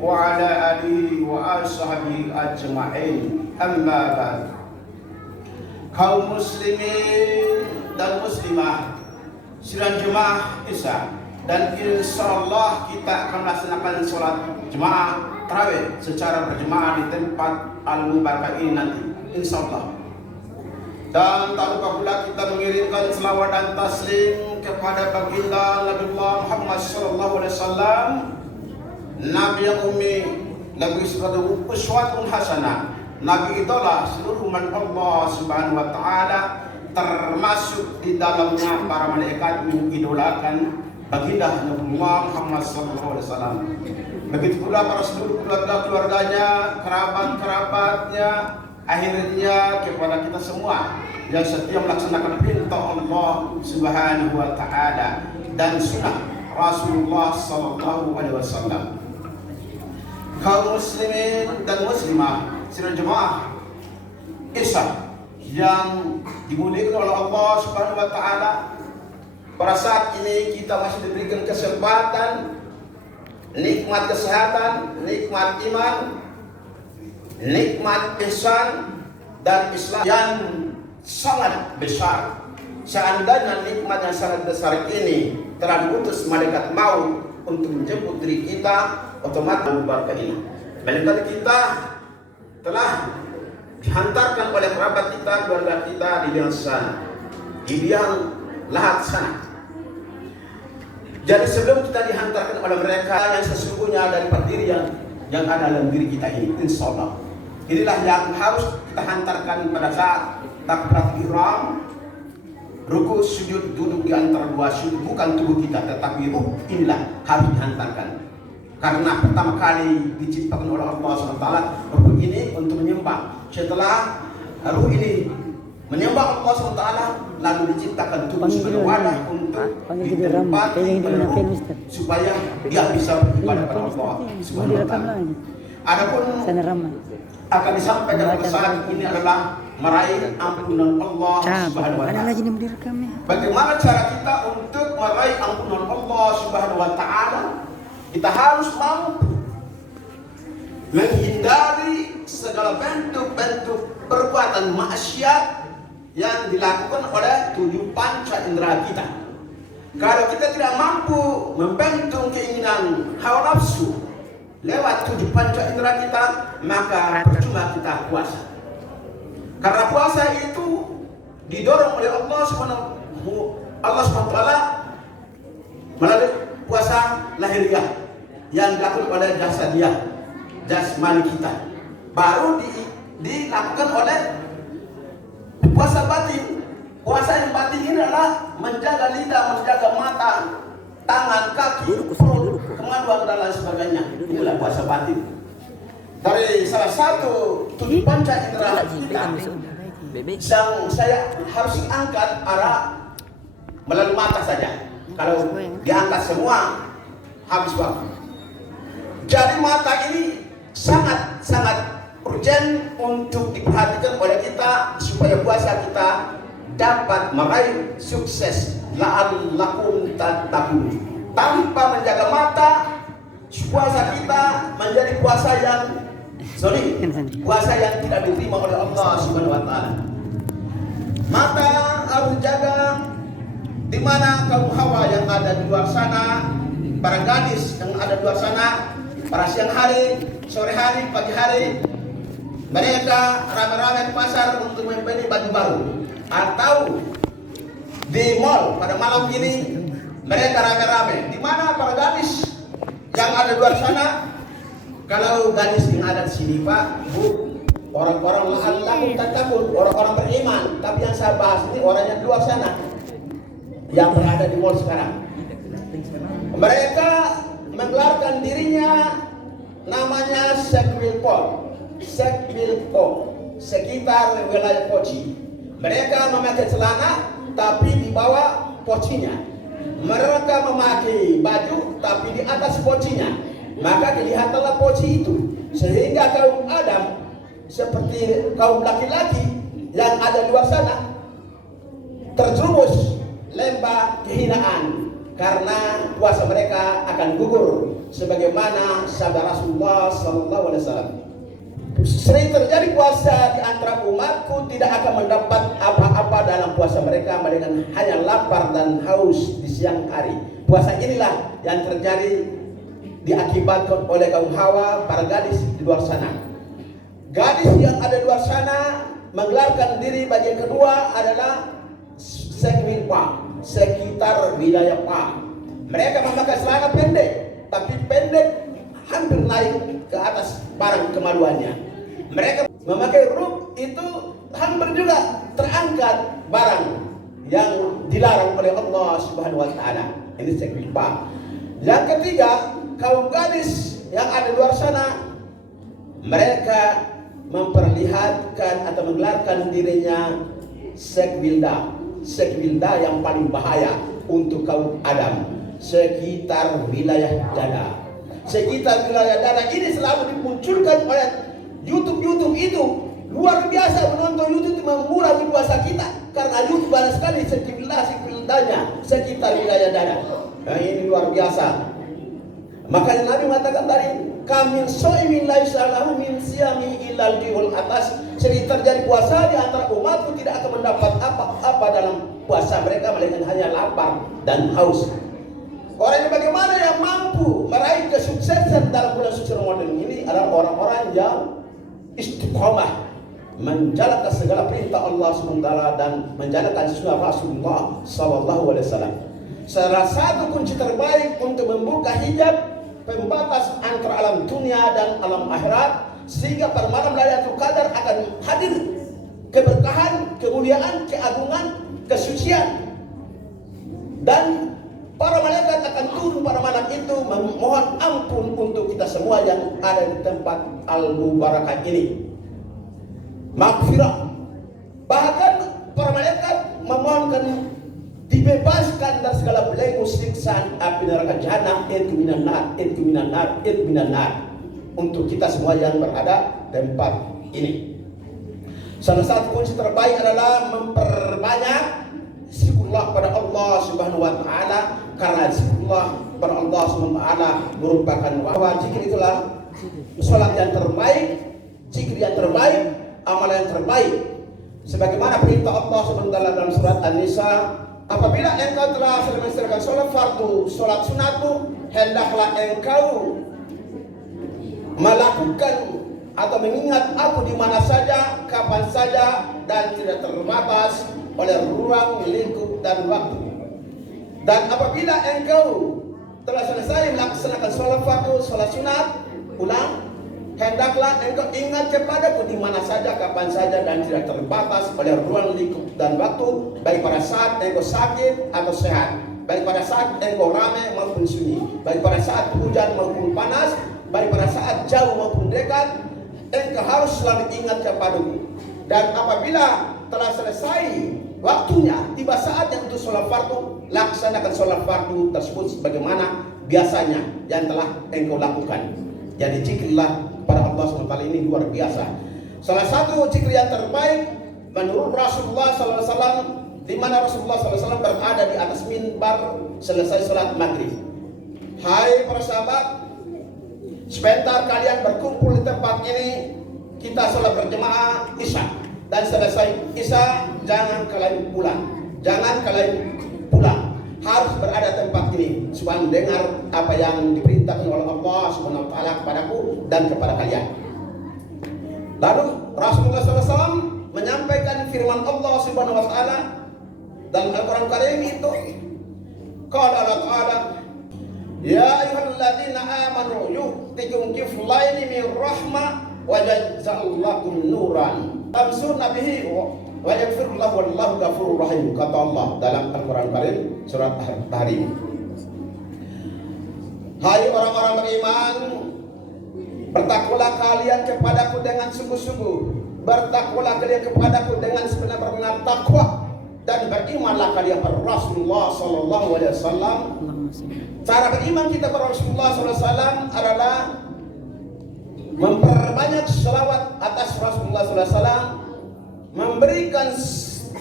وعلى آله وأصحابه أجمعين. أما بعد. Kaum muslimin dan muslimah sidang jemaah Isya, dan insyaallah kita akan melaksanakan sholat jemaah tarawih secara berjemaah di tempat Al-Mubarakah ini nanti insyaallah. Dan tak lupa pula kita mengirimkan selawat dan taslim kepada baginda Nabi Muhammad sallallahu alaihi wasallam, Nabi yang ummi, Nabi uswatun hasanah, Nabi idola seluruh umat Allah Subhanahu wa taala, termasuk di dalamnya para malaikat mengidolakan baginda Nabi Muhammad sallallahu alaihi wasallam. Begitu pula para seluruh keluarganya, kerabat-kerabatnya, akhirnya kepada kita semua yang setia melaksanakan perintah Allah Subhanahu wa taala dan sunnah Rasulullah sallallahu alaihi wasallam. Kaum muslimin dan muslimah sidang jemaah Isya yang dimuliakan oleh Allah Subhanahu wa taala, pada saat ini kita masih diberikan kesempatan, nikmat kesehatan, nikmat iman, nikmat ihsan dan Islam yang sangat besar. Seandainya nikmat yang sangat besar ini telah diutus malaikat maut untuk menjemput diri kita, otomatis Al-Mubarakah ini. Malaikat kita telah dihantarkan oleh kerabat kita, keluarga kita di liang sana, di liang lahat sana. Jadi sebelum kita dihantarkan oleh mereka yang sesungguhnya daripada diri yang ada dalam diri kita ini, insyaallah inilah yang harus kita hantarkan pada saat takbiratul ihram, ruku, sujud, duduk di antara dua sujud. Bukan tubuh kita, tetapi ruh inilah harus dihantarkan. Karena pertama kali diciptakan oleh Allah SWT ruh ini untuk menyembah. Setelah ruh ini menyembah Allah SWT, lalu diciptakan tubuh sebagai wadah untuk ditempati supaya dia bisa beribadah kepada Allah SWT. Adapun akan disampaikan pada saat ini adalah meraih ampunan Allah Subhanahu wa taala. Bagaimana cara kita untuk meraih ampunan Allah Subhanahu wa taala? Kita harus mampu menghindari segala bentuk-bentuk perbuatan maksiat yang dilakukan oleh 7 panca indera kita. Kalau kita tidak mampu membentuk keinginan hawa nafsu lewat 7 panca indera kita, maka percuma kita puasa. Karena puasa itu didorong oleh Allah SWT melalui puasa lahiriah yang dilakukan oleh jasadiah, jasmani kita, baru dilakukan oleh puasa batin. Puasa yang batin ini adalah menjaga lidah, menjaga mata, tangan, kaki, perut, kemaluan dan lain sebagainya. Inilah puasa batin. Dari salah satu 7 panca indera kita yang saya harus angkat arah melalui mata saja. Kalau diangkat semua habis waktu. Jadi mata ini sangat urgent untuk diperhatikan oleh kita supaya puasa kita dapat meraih sukses. La'allakum tattaqun. Tanpa menjaga mata, puasa kita menjadi puasa yang sorry, puasa yang tidak diterima oleh Allah Subhanahu wa taala. Mata harus dijaga, di mana kaum hawa yang ada di luar sana, para gadis yang ada di luar sana, pada siang hari, sore hari, pagi hari, mereka ramai-ramai ke pasar untuk membeli baju baru, atau di mall pada malam ini mereka ramai-ramai. Di mana para gadis yang ada di luar sana? Kalau gadis yang ada di sini, Pak, Bu, orang-orang la'allakum tattaqun, orang-orang beriman. Tapi yang saya bahas ini orang yang di luar sana, yang berada di mall sekarang. Mereka menggelarkan dirinya namanya Sekmilpol, sekitar wilayah Poci. Mereka memakai celana tapi di bawah pocinya. Mereka memakai baju tapi di atas pocinya. Maka kelihatanlah poci itu, sehingga kaum Adam seperti kaum laki-laki yang ada di luar sana terjerumus lembah kehinaan karena puasa mereka akan gugur sebagaimana sabda Rasulullah sallallahu alaihi wasallam. Sering terjadi puasa di antara umatku tidak akan mendapat apa-apa dalam puasa mereka melainkan hanya lapar dan haus di siang hari. Puasa inilah yang terjadi diakibatkan oleh kaum Hawa, para gadis di luar sana. Gadis yang ada di luar sana menggelarkan diri bagian kedua adalah Sekwil Pa, sekitar wilayah Pa. Mereka memakai celana pendek, tapi pendek hampir naik ke atas barang kemaluannya. Mereka memakai ruk itu hampir juga terangkat barang yang dilarang oleh Allah Subhanahu wa taala. Ini Sekwil Pa. Yang ketiga, kaum gadis yang ada di luar sana, mereka memperlihatkan atau menggelarkan dirinya Sekwilda. Sekwilda yang paling bahaya untuk kaum Adam, sekitar wilayah dada. Sekitar wilayah dada ini selalu dimunculkan oleh YouTube itu. Luar biasa menonton YouTube itu mengurangi puasa kita, karena YouTube banyak sekali sekwildanya sekitar wilayah dada. Nah, ini luar biasa. Makanya Nabi mengatakan tadi, kamin soimin laisa lahu min siyami ilal diul atas. Jadi terjadi puasa di antara umatku tidak akan mendapat apa-apa dalam puasa mereka melainkan hanya lapar dan haus. Orang bagaimana yang mampu meraih kesuksesan dalam bulan suci Ramadan ini adalah orang-orang yang istiqomah menjalankan segala perintah Allah SWT dan menjalankan sunnah Rasulullah SAW. Salah satu kunci terbaik untuk membuka hijab pembatas antara alam dunia dan alam akhirat, sehingga pada malam Lailatul Qadar akan hadir keberkahan, kemuliaan, keagungan, kesucian, dan para malaikat akan turun pada malam itu memohon ampun untuk kita semua yang ada di tempat al-mubarakah ini. Maghfirah. Bahkan para malaikat memohonkan dibebaskan dari segala belenggu siksaan api neraka jahanam, itu minan nar, untuk kita semua yang berada di tempat ini. Salah satu kunci terbaik adalah memperbanyak zikrullah pada Allah Subhanahu wa taala, karena zikrullah pada Allah Subhanahu wa taala merupakan bahwa zikir itulah salat yang terbaik, zikir yang terbaik, amalan yang terbaik. Sebagaimana perintah Allah Subhanahu wa taala dalam surat An-Nisa, apabila engkau telah selesaikan sholat fardu, sholat sunatmu, hendaklah engkau melakukan atau mengingat aku di mana saja, kapan saja, dan tidak terbatas oleh ruang, lingkup, dan waktu. Dan apabila engkau telah selesai melaksanakan sholat fardu, sholat sunat, ulang, hendaklah engkau ingat kepadaku di mana saja, kapan saja, dan tidak terbatas oleh ruang, lingkup, dan waktu, baik pada saat engkau sakit atau sehat, baik pada saat engkau ramai maupun sunyi, baik pada saat hujan maupun panas, baik pada saat jauh maupun dekat, engkau harus selalu ingat kepadaku. Dan apabila telah selesai waktunya, tiba saatnya untuk sholat fardu, laksanakan sholat fardu tersebut sebagaimana biasanya yang telah engkau lakukan. Jadi zikirlah pada Allah SWT ini luar biasa. Salah satu zikir yang terbaik menurut Rasulullah SAW, di mana Rasulullah SAW berada di atas mimbar selesai sholat maghrib. Hai para sahabat, sebentar kalian berkumpul di tempat ini, kita sholat berjemaah Isya, dan selesai Isya jangan kalian pulang, harus berada tempat ini supaya mendengar apa yang diperintahkan oleh Allah Subhanahu wa taala kepadaku dan kepada kalian. Lalu Rasulullah SAW menyampaikan firman Allah Subhanahu wa taala dalam Al-Qur'an Karim itu, qala Allah Ta'ala, ya ayyuhalladzina amanu yu'tikum kiflaini min rahmah wa ja'alakum nuran tamsuna bihi wa yaghfirullahu wallahu ghafurur rahim, kata Allah dalam Al-Qur'an Karim surat At-Tahrim. Hai orang-orang beriman, bertakwalah kalian kepadaku dengan sungguh-sungguh, bertakwalah kalian kepadaku dengan sebenar-benar takwa, dan berimanlah kalian kepada Rasulullah sallallahu alaihi wasallam. Cara beriman kita kepada Rasulullah sallallahu alaihi wasallam adalah memperbanyak selawat atas Rasulullah sallallahu alaihi wasallam, memberikan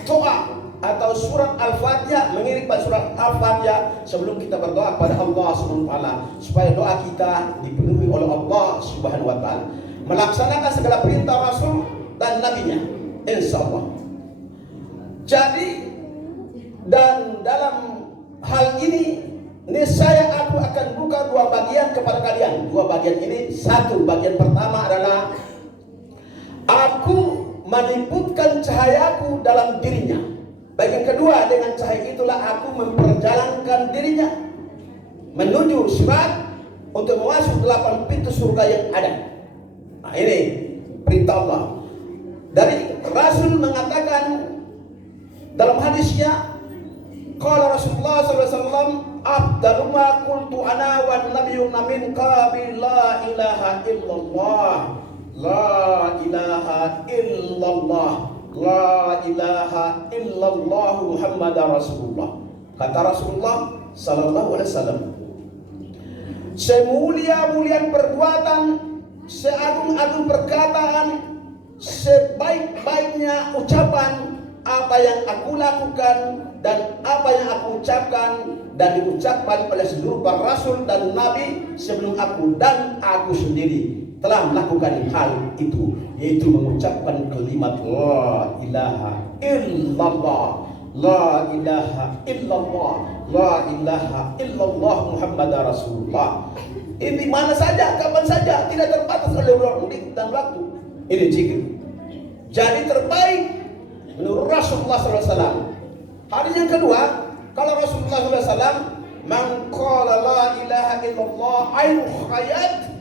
doa atau surat Al-Fatihah, mengiring pada surat Al-Fatihah sebelum kita berdoa pada Allah Subhanahu wa taala, supaya doa kita dipenuhi oleh Allah Subhanahu wa taala. Melaksanakan segala perintah Rasul dan nabinya, insyaallah. Jadi dan dalam hal ini niscaya aku akan buka dua bagian kepada kalian. Dua bagian ini, satu bagian pertama adalah aku meliputkan cahayaku dalam dirinya. Bagian kedua, dengan cahaya itulah aku memperjalankan dirinya menuju Sirat untuk masuk 8 pintu surga yang ada. Nah, ini perintah Allah. Dari Rasul mengatakan dalam hadisnya, qala Rasulullah sallallahu alaihi wasallam, afdalu ma qultu ana wan nabiyyuna min qabil la ilaha illallah, la ilaha illallah, la ilaha illallah Muhammadar Rasulullah. Kata Rasulullah sallallahu alaihi wasallam, semulia-muliaan perbuatan, seagung-agung perkataan, sebaik-baiknya ucapan apa yang aku lakukan dan apa yang aku ucapkan dan diucapkan oleh seluruh para rasul dan nabi sebelum aku, dan aku sendiri telah melakukan hal itu, yaitu mengucapkan kalimat la ilaha illallah, la ilaha illallah, la ilaha illallah Muhammadar Rasulullah. Ini mana saja, kapan saja, tidak terbatas oleh waktu dan waktu. Ini zikir. Jadi terbaik menurut Rasulullah SAW. Hadis yang kedua, kalau Rasulullah SAW, man qala la ilaha illallah ainu hayat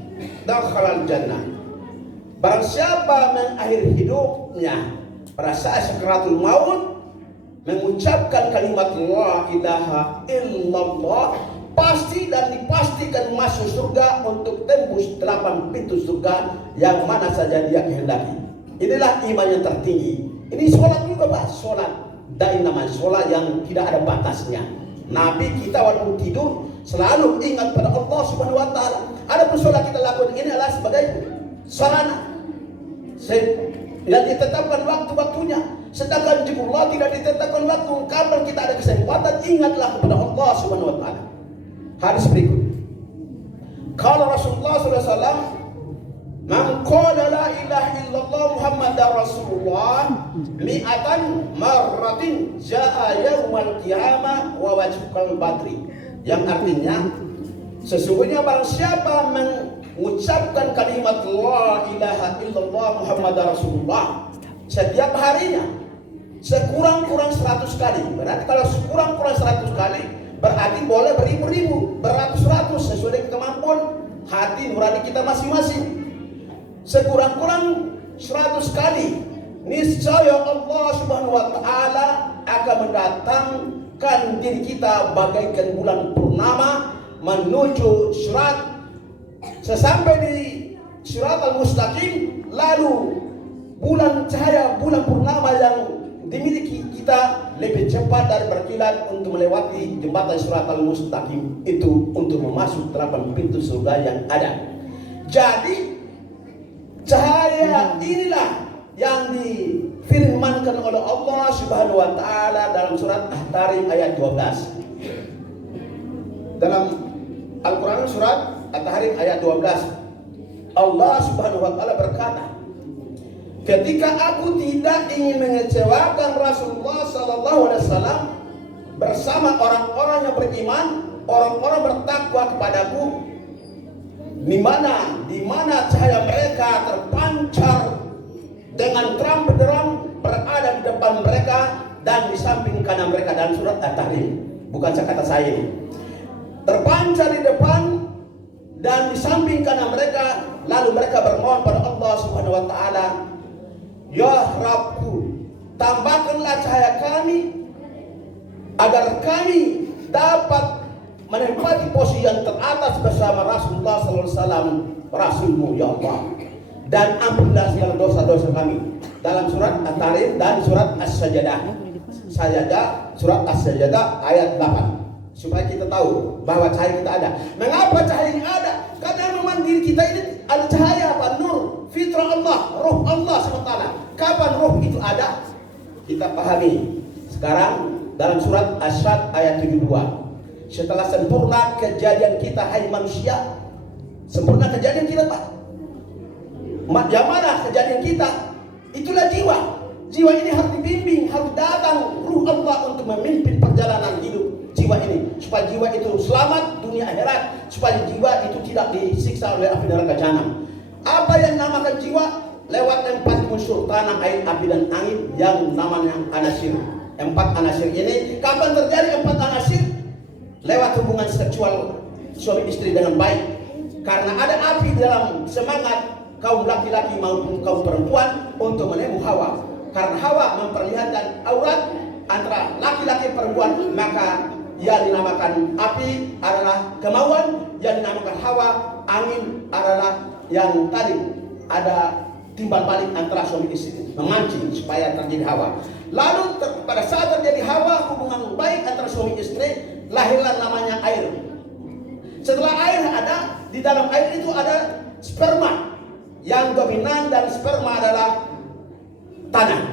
dakhalal jannah. Barang siapa mengakhiri hidupnya pada saat sakaratul maut mengucapkan kalimat la ilaha illallah, pasti dan dipastikan masuk surga untuk tembus 8 pintu surga yang mana saja dia kehendaki. Inilah iman yang tertinggi. Ini sholat juga Pak, sholat namanya sholat yang tidak ada batasnya. Nabi kita walaupun tidur selalu ingat pada Allah Subhanahu wa taala. Adapun sholat kita lakukan ini adalah sebagai sarana yang ditetapkan waktu-waktunya. Sedangkan jikullah tidak ditetapkan waktu. Kapan kita ada kesempatan, ingatlah kepada Allah Subhanahu wa taala. Hadis berikut, kalau Rasulullah SAW, man qala la ilaha illallah Muhammadar Rasulullah mi'atan marratin jaa yaumal qiyamah wa wajhul badri. Yang artinya, sesungguhnya barang siapa mengucapkan kalimat la ilaha illallah Muhammadar Rasulullah setiap harinya sekurang-kurang 100 kali. Berarti kalau sekurang-kurang 100 kali berarti boleh beribu-ribu, beratus-ratus sesuai dengan kemampuan hati nurani kita masing-masing. Sekurang-kurang 100 kali, niscaya Allah Subhanahu wa taala akan mendatangkan diri kita bagaikan bulan purnama menuju Sirat. Sesampai di Sirat al-Mustaqim, lalu cahaya bulan purnama yang dimiliki kita lebih cepat dari berkilat untuk melewati jembatan Sirat al-Mustaqim itu untuk memasuk 8 pintu surga yang ada. Jadi cahaya inilah yang difirmankan oleh Allah Subhanahu wa taala dalam surat At-Tahrim ayat 12. Dalam Al-Qur'an surat At-Tahrim ayat 12, Allah Subhanahu wa taala berkata, ketika aku tidak ingin mengecewakan Rasulullah sallallahu alaihi wasallam bersama orang-orang yang beriman, orang-orang bertakwa kepadaku, di mana cahaya mereka terpancar dengan terang benderang berada di depan mereka dan di samping kanan mereka. Dalam surat At-Tahrim, bukan kata saya ini. Terpancar di depan dan di samping kanan mereka, lalu mereka bermohon pada Allah Subhanahu wa taala, ya Rabbku, tambahkanlah cahaya kami agar kami dapat menempati posisi yang teratas bersama Rasulullah SAW, Rasulmu ya Allah, dan ampunilah segala dosa-dosa kami. Dalam surat At-Tahrim dan surat As-Sajdah, surat As-Sajdah ayat 8, supaya kita tahu bahwa cahaya kita ada. Mengapa cahaya ini ada? Karena memang diri kita ini ada cahaya apa? Nur, fitrah Allah, ruh Allah SWT. Kapan ruh itu ada? Kita pahami Sekarang dalam surat As-Sad ayat 72. Setelah sempurna kejadian kita hai manusia, sempurna kejadian kita Pak. Yang mana kejadian kita? Itulah jiwa. Jiwa ini harus dibimbing, harus datang ruh Allah untuk memimpin perjalanan hidup jiwa ini, supaya jiwa itu selamat dunia akhirat, supaya jiwa itu tidak disiksa oleh api neraka jahanam. Apa yang namakan jiwa? Lewat 4 unsur tanah, air, api dan angin yang namanya anasir. 4 anasir ini kapan terjadi 4 anasir? Lewat hubungan seksual suami istri dengan baik. Karena ada api dalam semangat kaum laki-laki maupun kaum perempuan untuk menemu Hawa. Karena Hawa memperlihatkan aurat antara laki-laki perempuan, maka yang dinamakan api adalah kemauan, yang dinamakan Hawa angin adalah yang tadi ada timbal balik antara suami istri, memancing supaya terjadi Hawa. Lalu pada saat terjadi Hawa, hubungan baik antara suami istri, lahirlah namanya air. Setelah air ada, di dalam air itu ada sperma yang dominan, dan sperma adalah tanah.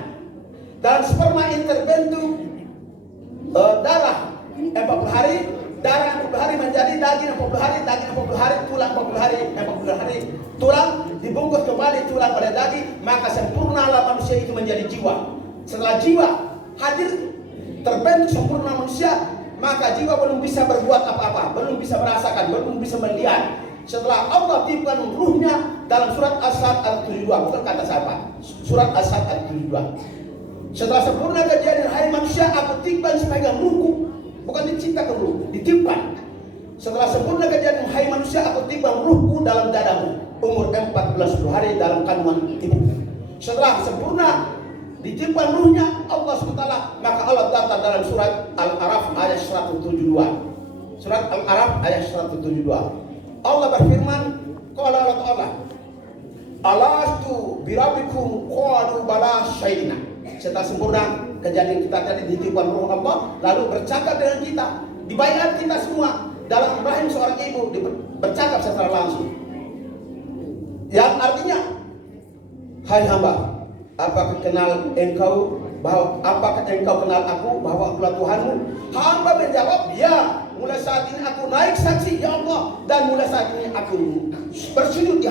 Dan sperma ini terbentuk darah 40 hari, darah 40 hari menjadi daging 40 hari, daging 40 hari, tulang 40 hari, 40 hari, tulang dibungkus kembali tulang pada daging, maka sempurnalah manusia itu menjadi jiwa. Setelah jiwa hadir terbentuk sempurna manusia, maka jiwa belum bisa berbuat apa-apa, belum bisa merasakan, belum bisa melihat. Setelah Allah tiupkan ruhnya dalam surat As-Sad ayat 72, bukan kata siapa, surat As-Sad ayat 72. Setelah sempurna kejadian hai manusia, aku tiupkan sepegang ruhku, bukan diciptakan ruh, ditiupkan. Setelah sempurna kejadian hai manusia, aku tiupkan ruhku dalam dadamu, umur 14 hari dalam kandungan ibu. Setelah sempurna ditiupkan ruhnya Allah SWT, maka Allah datang dalam surat Al-Araf ayat 172. Surat Al-Araf ayat 172. Allah berfirman, qala Allah Ta'ala, alastu birabikum qalu bala syahidna. Setelah sempurna kejadian kita tadi ditiupkan ruh Allah, lalu bercakap dengan kita, dibayar kita semua dalam rahim seorang ibu, bercakap secara langsung. Yang artinya, hai hamba, apakah kenal engkau bahwa apakah engkau kenal aku bahwa akulah Tuhanmu? Hamba menjawab, ya. Mulai saat ini aku naik saksi, ya Allah, dan mulai saat ini aku bersujud di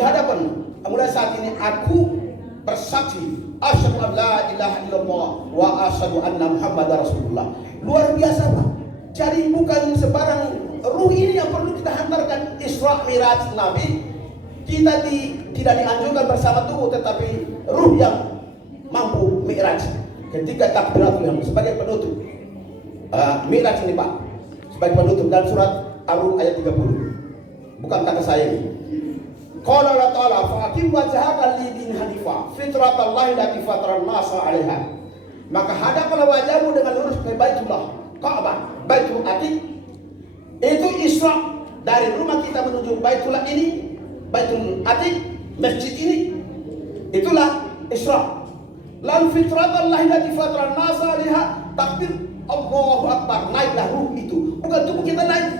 hadapan. Mulai saat ini aku bersaksi, asyhadu an la ilaha illallah wa asyhadu anna Muhammadar Rasulullah. Luar biasa Pak. Jadi bukan sembarang ruh ini yang perlu kita hantarkan Isra Miraj Nabi. Kita tidak dianjurkan bersama tubuh, tetapi ruh yang mampu mi'raj ketika takbiratul ihram sebagai penutup. Mi'raj ini Pak sebagai penutup dalam surat Ar-Rum ayat 30. Bukan kata saya ini. Qala Allah Ta'ala fa'aqim wajhaka lidin hanifa fitratallahi lati fataran nasa 'alaiha. Maka hadaplah wajahmu dengan lurus ke Baitullah, Ka'bah, Baitul Atiq. Itu Isra dari rumah kita menuju Baitullah ini, Baitul Atiq, masjid ini. Itulah Isra. Lalu fitratallahi lati fataran nasa 'alaiha, takbir Allahu Akbar, naiklah ruh itu. Bukan tubuh kita naik,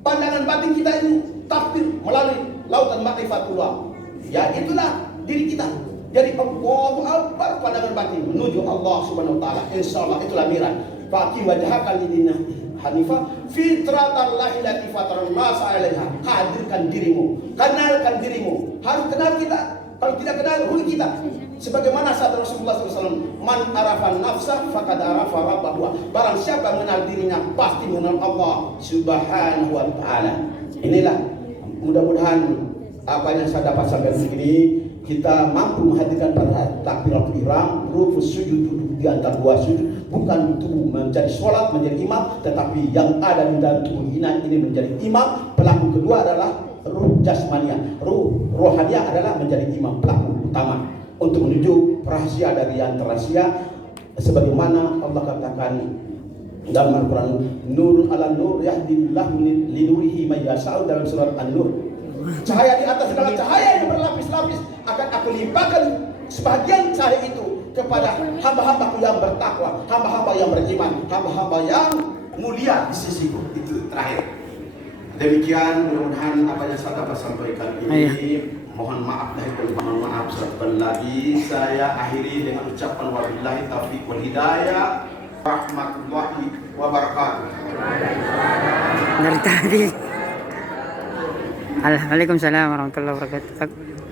pandangan batin kita ini takbir melalui lautan ma'rifatullah. Ya itulah diri kita. Jadi Allahu Akbar, pandangan batin menuju Allah Subhanahu wa taala. Insyaallah itulah mi'raj. Faqim wajhaka lidin hanifah fitratallahi lati fataran nasa 'alaiha. Hadirkan dirimu, kenalkan dirimu. Harus kenal kita. Kalau tidak kenal ruh kita. Sebagaimana sabda Rasulullah SAW, man arafa nafsa faqad arafa rabbahu. Barang siapa mengenal dirinya pasti mengenal Allah Subhanahu wa taala. Inilah mudah-mudahan apa yang saya dapat sampaikan di sini, kita mampu menghadirkan pada takbiratul ihram, rukun sujud, duduk di antara dua sujud, bukan tubuh menjadi sholat menjadi imam, tetapi yang ada di dalam tubuh ini menjadi imam. Pelaku kedua adalah ruh jasmania, ruh rohania adalah menjadi imam, pelaku utama untuk menuju rahasia dari yang rahasia, sebagaimana Allah katakan dalam Al-Quran, nurun ala nur yahdillahu linurihi may yasha'u, dalam surat An-Nur. Cahaya di atas segala cahaya yang berlapis-lapis, akan aku limpahkan sebagian cahaya itu kepada hamba-hambaku yang bertakwa, hamba-hamba yang beriman, hamba-hamba yang mulia di sisiku. Itu terakhir. Demikian mudah-mudahan apa yang saya dapat sampaikan ini. Mohon maaf lahir dan mohon maaf sekali lagi. Saya akhiri dengan ucapan wabillahi taufiq wal hidayah. Rahmatullahi wabarakatuh. Dari tadi. Waalaikumsalam warahmatullahi wabarakatuh.